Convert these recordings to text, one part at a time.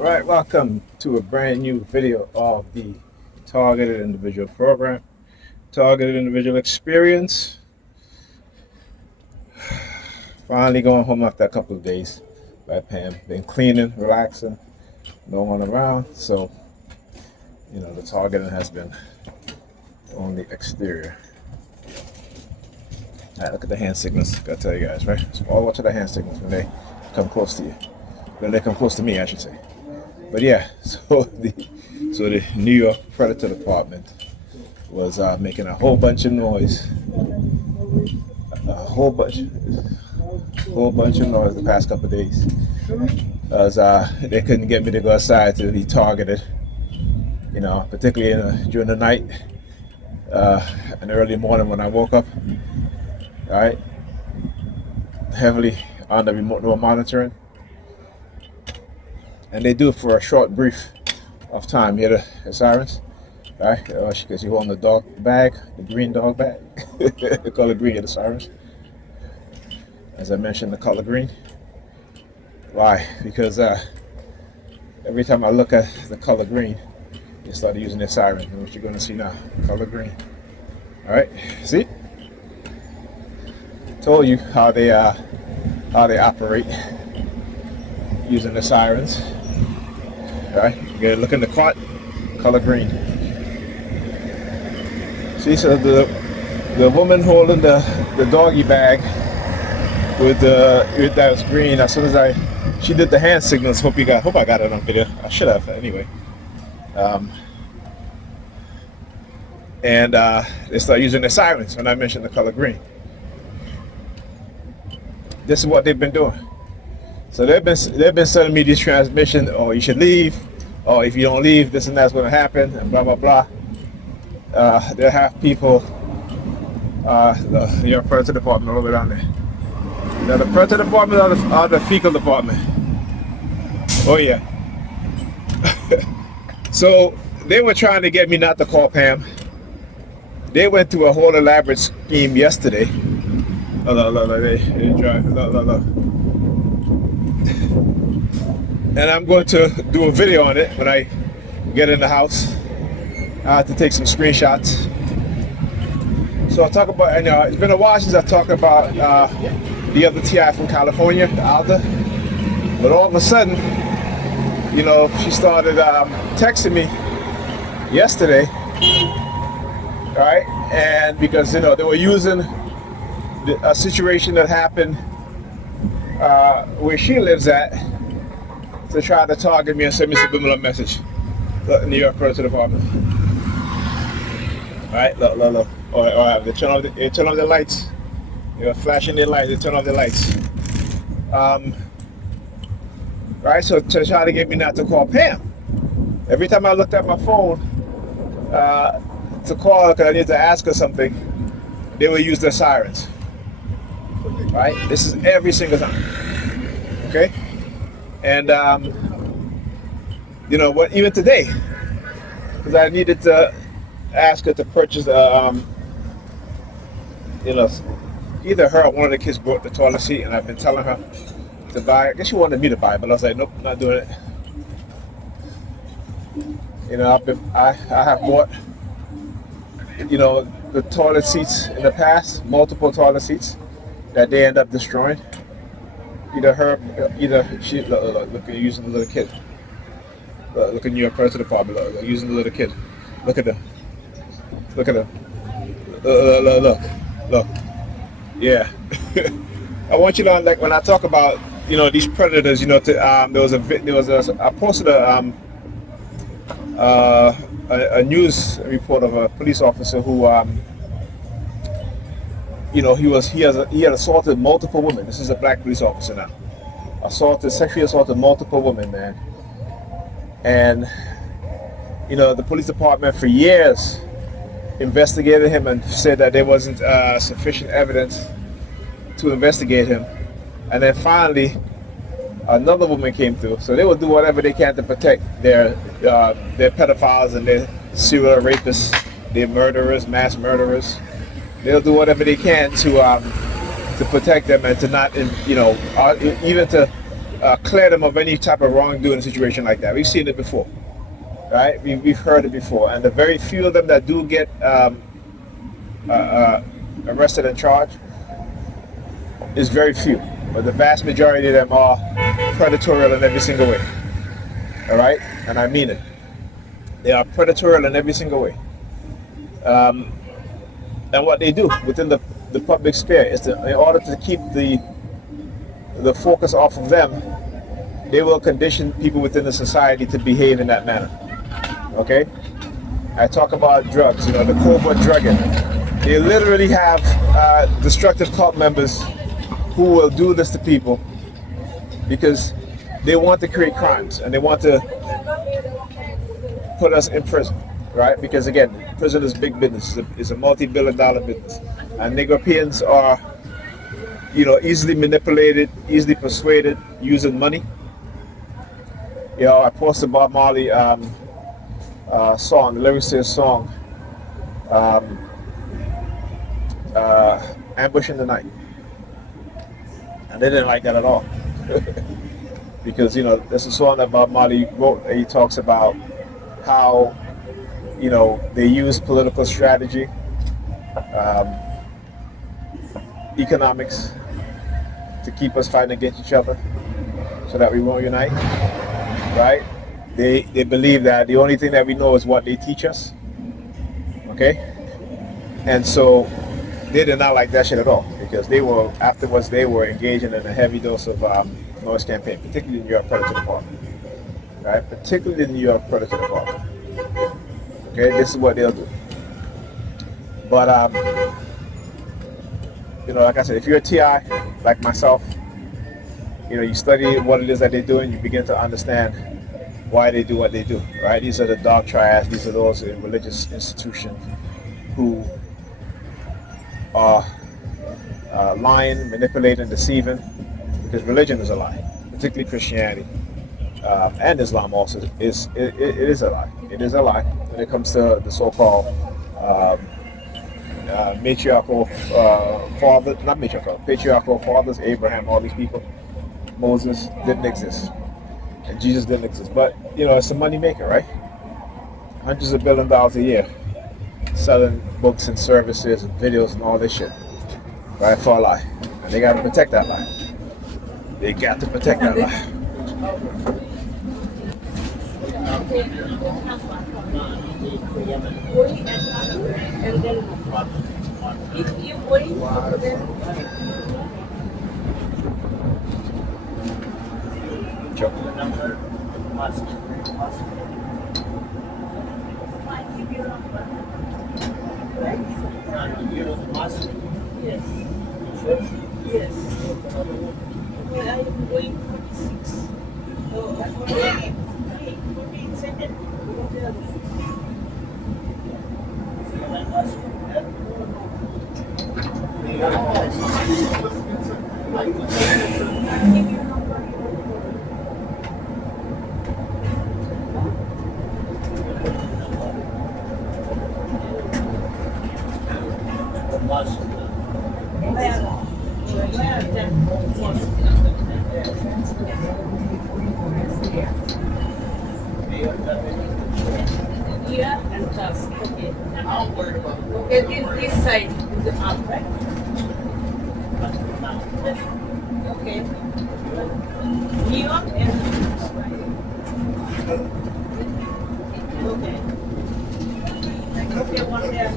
Alright, welcome to a brand new video of the Targeted Individual Program, Targeted Individual Experience. Finally going home after a couple of days by Pam. Been cleaning, relaxing, no one around, so the targeting has been on the exterior. Alright, look at the hand signals. Gotta tell you guys, right? So all watch the hand signals when they come close to you. When they come close to me, I should say. But yeah, so the New York Predator Department was making a whole bunch of noise, a whole bunch of noise the past couple of days, as they couldn't get me to go outside to be targeted. Particularly during the night and early morning when I woke up. All right, heavily on the remote monitoring. And they do it for a short brief of time. You hear the sirens, right? Because you hold the dog bag, the green dog bag. The color green, hear the sirens. As I mentioned, the color green. Why? Because every time I look at the color green, they started using their siren. And what you're going to see now, color green. All right, see? Told you how they operate using the sirens. All right, you gotta look in the cart, color green. See, so the woman holding the doggy bag with that was green. As soon as she did the hand signals. Hope I got it on video. I should have anyway. And they start using the sirens when I mentioned the color green. This is what they've been doing. So they've been sending me these transmissions. Oh, you should leave. Oh, if you don't leave, this and that's going to happen, and blah blah blah. They'll have people. The Predator Department over down there. Now the Predator Department or the fecal department. Oh yeah. So they were trying to get me not to call Pam. They went through a whole elaborate scheme yesterday. They drive. Look. And I'm going to do a video on it when I get in the house. I have to take some screenshots. So I'll talk about, it's been a while since I talked about the other TI from California, the Alda. But all of a sudden, she started texting me yesterday, right? And because, they were using a situation that happened where she lives at, to try to target me and send me a subliminal message. Look, New York Predator Department. Alright, look. They turn off the lights. They're flashing their lights, they turn off the lights. Right, so to try to get me not to call Pam. Every time I looked at my phone to call her because I need to ask her something, they would use their sirens. Right? This is every single time. Okay? And what? Even today, because I needed to ask her to purchase either her or one of the kids bought the toilet seat, and I've been telling her to buy it. I guess she wanted me to buy it, but I was like, nope, not doing it. I have bought the toilet seats in the past, multiple toilet seats that they end up destroying. Either she look using the little kid. Look at New York Predator Department. Look, using the little kid. Look at them. Look. Yeah. I want you to like when I talk about these predators. I posted a news report of a police officer who he had assaulted multiple women. This is a black police officer now. Sexually assaulted multiple women, man. And the police department for years investigated him and said that there wasn't sufficient evidence to investigate him. And then finally, another woman came through. So they will do whatever they can to protect their pedophiles and their serial rapists, their murderers, mass murderers. They'll do whatever they can to protect them and to not, even to clear them of any type of wrongdoing in a situation like that. We've seen it before, right? We've heard it before, and the very few of them that do get arrested and charged is very few, but the vast majority of them are predatorial in every single way. All right, and I mean it. They are predatorial in every single way. And what they do within the public sphere is in order to keep the focus off of them, they will condition people within the society to behave in that manner. Okay? I talk about drugs, the covert drugging. They literally have destructive cult members who will do this to people because they want to create crimes and they want to put us in prison, right? Because again, prison is big business. It's a multi-billion-dollar business, and Negropeans are, easily manipulated, easily persuaded using money. I posted Bob Marley song, the lyrics to his song, "Ambush in the Night," and they didn't like that at all. Because there's a song that Bob Marley wrote. He talks about how they use political strategy, economics to keep us fighting against each other, so that we won't unite. Right? They believe that the only thing that we know is what they teach us. Okay, and so they did not like that shit at all, because afterwards they were engaging in a heavy dose of noise campaign, particularly in New York Predator Department. Right? Particularly in New York Predator Department. Okay, this is what they'll do. But like I said, if you're a TI like myself, you study what it is that they're doing, you begin to understand why they do what they do. Right? These are the dark triads. These are those in religious institutions who are lying, manipulating, deceiving, because religion is a lie, particularly Christianity. And Islam also it is a lie. It is a lie when it comes to the so-called matriarchal fathers, not matriarchal, patriarchal fathers, Abraham, all these people. Moses didn't exist, and Jesus didn't exist. But it's a money maker, right? Hundreds of billions of dollars a year, selling books and services and videos and all this shit, right? For a lie, and they got to protect that lie. They got to protect that lie. Yes. Yes. Well, I am going 46. So, 14 seconds. Yeah, and tough. Okay. I'm worried about it. Okay, this side is the up, right? Okay. New York and okay. Okay, one day I'm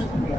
Okay,